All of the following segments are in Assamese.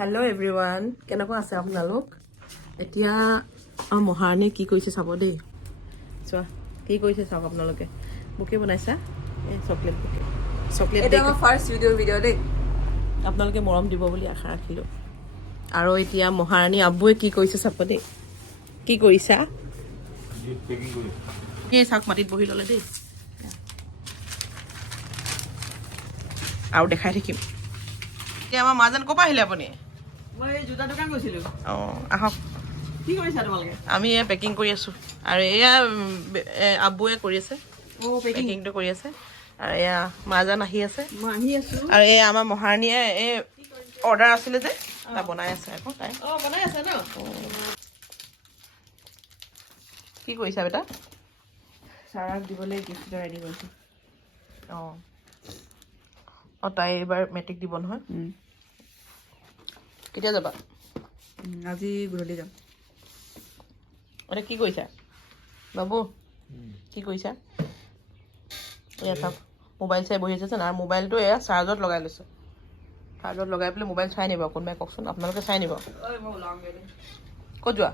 হেল্ল' এভৰিৱান, কেনেকুৱা আছে আপোনালোক? এতিয়া মহাৰণীয়ে কি কৰিছে চাব দেই। চোৱা কি কৰিছে চাওক আপোনালোকে। বুকে বনাইছা, এই চকলেট বুকে। চকলেট এটা আমাৰ ফাৰ্ষ্ট ভিডিঅ' দেই। আপোনালোকে মৰম দিব বুলি আশা ৰাখিলোঁ। আৰু এতিয়া মহাৰাণী আবুৱে কি কৰিছে চাব দেই। কি কৰিছা? এই চাওক মাটিত বহি ল'লে দেই। আৰু দেখাই থাকিম। এতিয়া আমাৰ মাজেন ক'ৰ পৰা আহিলে আপুনি? মই জোতা দোকান গৈছিলোঁ। অঁ আহক। কি কৰিছা তোমালোকে? আমি এয়া পেকিং কৰি আছোঁ আৰু এয়া আবুৱে কৰি আছে, পেকিং পেকিংটো কৰি আছে। আৰু এয়া মাজান আহি আছে। মই আহি আছোঁ। আৰু এই আমাৰ মহাৰণীয়ে এই অৰ্ডাৰ আছিলে যে তাই বনাই আছে আকৌ তাই। বনাই আছে ন? কি কৰিছা বেটা? ছাৰক দিবলৈ গিফ্ট এটা ৰেডি কৰিছোঁ। অঁ তাই এইবাৰ মেট্ৰিক দিব নহয়। কেতিয়া যাবা? আজি গধূলি যাম। এতিয়া কি কৰিছা বাবু? কি কৰিছা? এয়া চাওক মোবাইল চাই বহি আছে আৰু মোবাইলটো এয়া চাৰ্জত লগাই লৈছোঁ। চাৰ্জত লগাই পেলাই মোবাইল চাই নিব। কোনোবাই কওকচোন, আপোনালোকে চাই নিব। ক'ত যোৱা?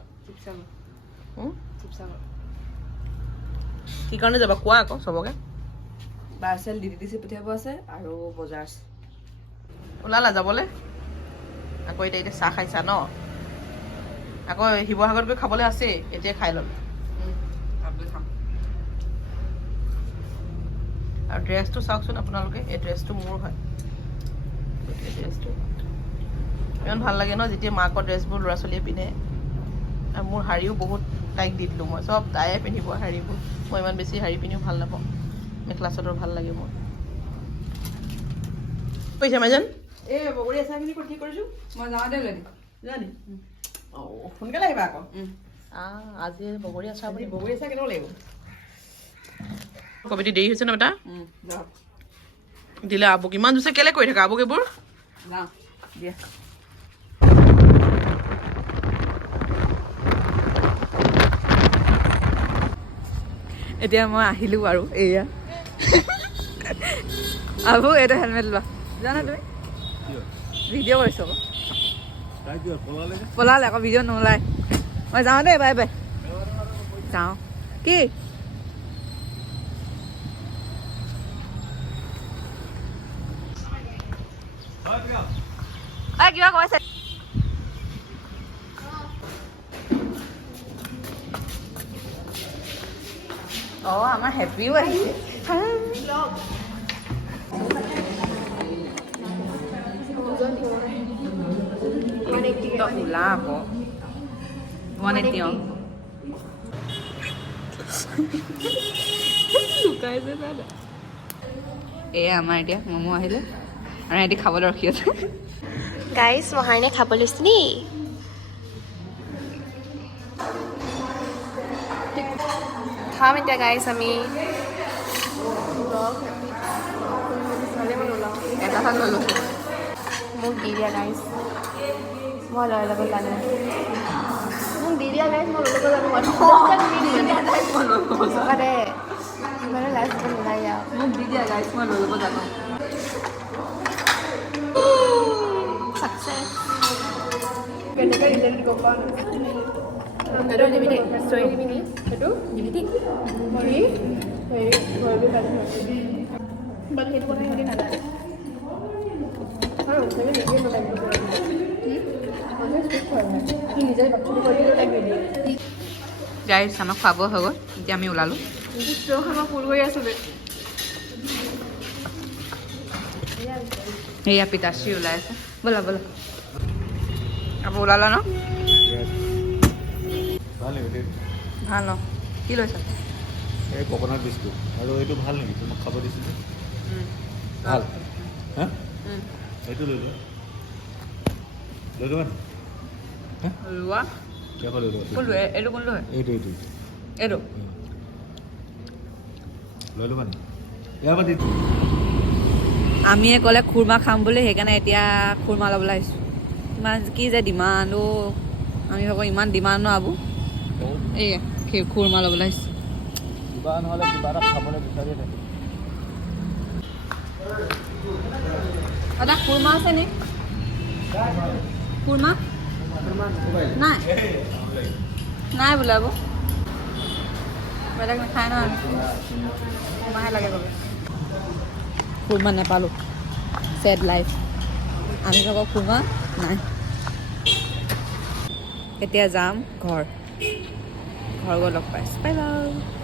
কি কাৰণে যাবা কোৱা আকৌ চবকে। পাৰ্চেল DTDC পঠিয়াব আছে আৰু বজাৰ আছে। ওলালা যাবলৈ? আকৌ এতিয়া চাহ খাইছা ন? আকৌ শিৱসাগৰত গৈ খাবলৈ আছেই, এতিয়া খাই ল'লো। আৰু ড্ৰেছটো চাওকচোন আপোনালোকে, এই ড্ৰেছটো মোৰ হয়। এই ড্ৰেছটো ইমান ভাল লাগে ন যেতিয়া মাকৰ ড্ৰেছবোৰ ল'ৰা ছোৱালীয়ে পিন্ধে। আৰু মোৰ শাড়ীও বহুত তাইক দি দিলোঁ মই, চব তাইয়ে পিন্ধিব শাড়ীবোৰ। মই ইমান বেছি শাড়ী পিন্ধিও ভাল নাপাওঁ, মেখেলা চাদৰ ভাল লাগে মোৰ। কৈছে মাইজান? এই বগৰী আচাৰখিনি কি কৰিছোঁ মই যাওঁতে লৈ দিম। জানি অঁ সোনকালে আহিবা আকৌ। আজি বগৰী আচাৰ বুলি বগৰী আচাৰ কেনেকুৱা লাগিব? কবিতা দেৰি হৈছে ন বেটা? দিলে আবুক ইমান জোৰছে কেলে কৰি থাকা আবুক এইবোৰ? যাওঁ দিয়া। এতিয়া মই আহিলোঁ আৰু এয়া আবু এইটো হেলমেট লোৱা। জানা তুমি ভিডিঅ' কৰিছোঁ আকৌ। পলালে আকৌ ভিডিঅ' নোলায়। মই যাওঁ দেই, বাই বাই। যাওঁ কি কিবা কৈছে? অঁ আমাৰ হেপিও আহিছে। ওলা আকৌ 180 লুকাইছে দাদা। এয়া আমাৰ এতিয়া ম'ম' আহিলে আৰু সিহঁতি খাবলৈ ৰখি আছে। গাইজ মহাৰণে খাব লৈছে দেই। খাম এতিয়া গাইজ আমি। এটা ভাগ লৈ লৈছোঁ। মোক দি দিয়া গাইজ, মই লৈ ল'ব জানো। মোক দি দিয়া গাইজ, মই লৈ ল'ব জানো। সঁচা দে মানে লাইফ নোলায় আৰু। মোক দি দিয়া গাইজ, মই লৈ ল'ব জানো। চাকচেছ কেনেকৈ দিলে গম পোৱা নাই। সেইটো দিবি দেই, ষ্টৰি দিবি নি? সেইটো দিবি দেই। হেৰি ঘৰলৈ বাট সেইটো কথা সিহঁতি নাজানে। আৰু চাগে নিজে নোলায় নিজে বাথৰুম কৰি তাইক নিদিয়ে। গাইজ আমাক খুৱাব হৈ গ'ল, এতিয়া আমি ওলালোঁ। মই ফুল কৰি আছোঁ দে। সেয়া পিতাশ্ৰী ওলাই আছে। ব'লা ব'লা আকৌ ওলালা ন? ভাল ন? কি লৈছা? এই ককনাট বিস্কুট আৰু এইটো ভাল নেকি? তোমাক খাব দিছিলোঁ ভাল হা? এইটো লৈ লোৱা, লৈ লোৱা নি? লোৱা কিয় লৈ লোৱা? কোনটো? এইটো কোনটো হয়? এইটো এইটো এইটো লৈ ল'বা নি? ইয়াৰ পৰা দি আমিয়ে ক'লে খুৰমা খাম বুলি, সেইকাৰণে এতিয়া খুৰমা ল'বলৈ আহিছোঁ। ইমান কি যে ডিমাণ্ড অ'। আমি ভাবোঁ ইমান ডিমাণ্ড ন আবু। এই খুৰমা ল'বলৈ আহিছোঁ। কিবা নহ'লে কিবা এটা খাবলৈ বিচাৰিয়ে থাকে। দাদা খুৰমা আছে নি? খুৰমা নাই নাই বোলে আকৌ বেলেগ নাখায় ন আমি খুৰমাহে লাগে বোলে খুৰমা নাপালোঁ ছেড লাইফ আমি আকৌ খুৰমা নাই এতিয়া যাম ঘৰ গৈ লগ পাইছোঁ বাই বাই